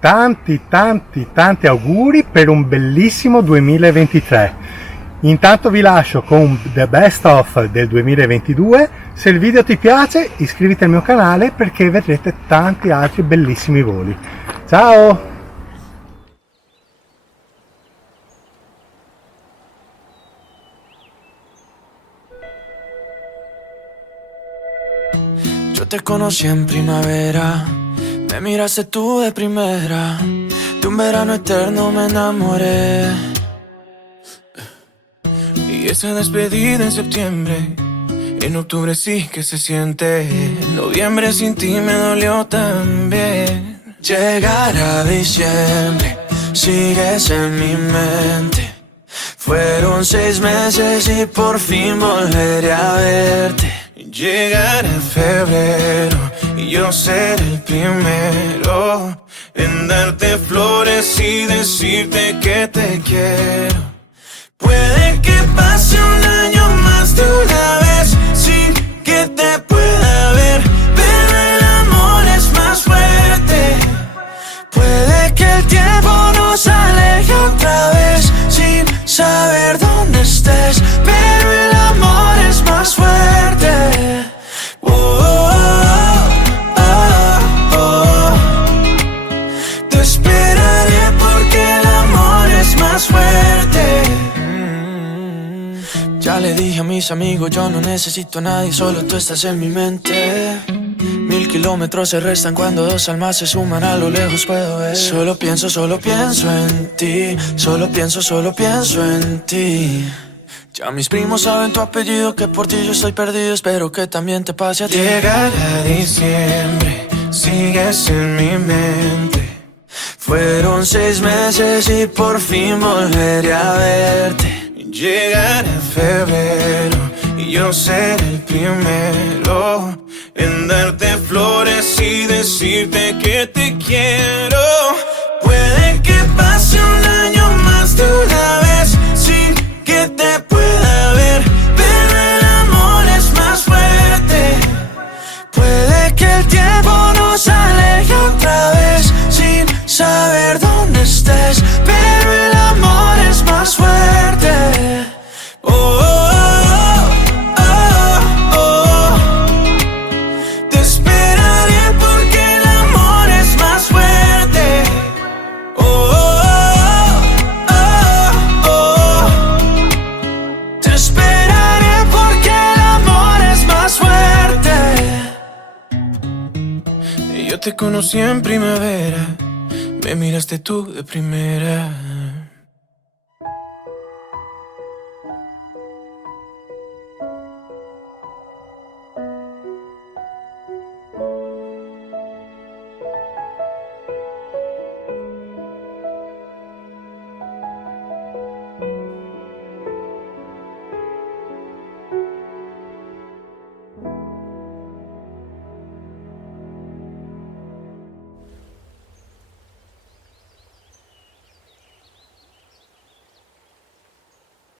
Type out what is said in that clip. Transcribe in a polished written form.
tanti auguri per un bellissimo 2023. Intanto vi lascio con The Best of del 2022. Se il video ti piace, iscriviti al mio canale perché vedrete tanti altri bellissimi voli. Ciao! Yo te conocí en primavera, me miraste tú de primera, de un verano eterno me enamoré. Y esa despedida en septiembre, en octubre sí que se siente, en noviembre sin ti me dolió también. Llegar a diciembre, sigues en mi mente. Fueron 6 meses y por fin volveré a verte. Llegar a febrero y yo seré el primero en darte flores y decirte que te quiero. Puede que pase un año más de una vez sin que te pueda ver, pero el amor es más fuerte. Puede que el tiempo nos aleje otra vez sin saber dónde estés, pero el amor es más fuerte. Oh, oh, oh, oh. Te esperaré porque el amor es más fuerte. Ya le dije a mis amigos, yo no necesito a nadie, solo tú estás en mi mente. 1000 kilómetros se restan cuando 2 almas se suman, a lo lejos puedo ver. Solo pienso en ti, solo pienso en ti. Ya mis primos saben tu apellido, que por ti yo estoy perdido, espero que también te pase a ti. Llegar a diciembre, sigues en mi mente. Fueron 6 meses y por fin volveré a verte. Llegar a febrero y yo seré el primero en darte flores y decirte que te quiero. Puede que pase un año más de una vez sin que te pueda ver, pero el amor es más fuerte. Puede que el tiempo nos aleje otra vez sin saber dónde estés, pero el amor es más fuerte. Oh, oh, oh, oh, oh. Te esperaré porque el amor es más fuerte. Oh, oh, oh, oh. Te esperaré porque el amor es más fuerte. Yo te conocí en primavera, me miraste tú de primera.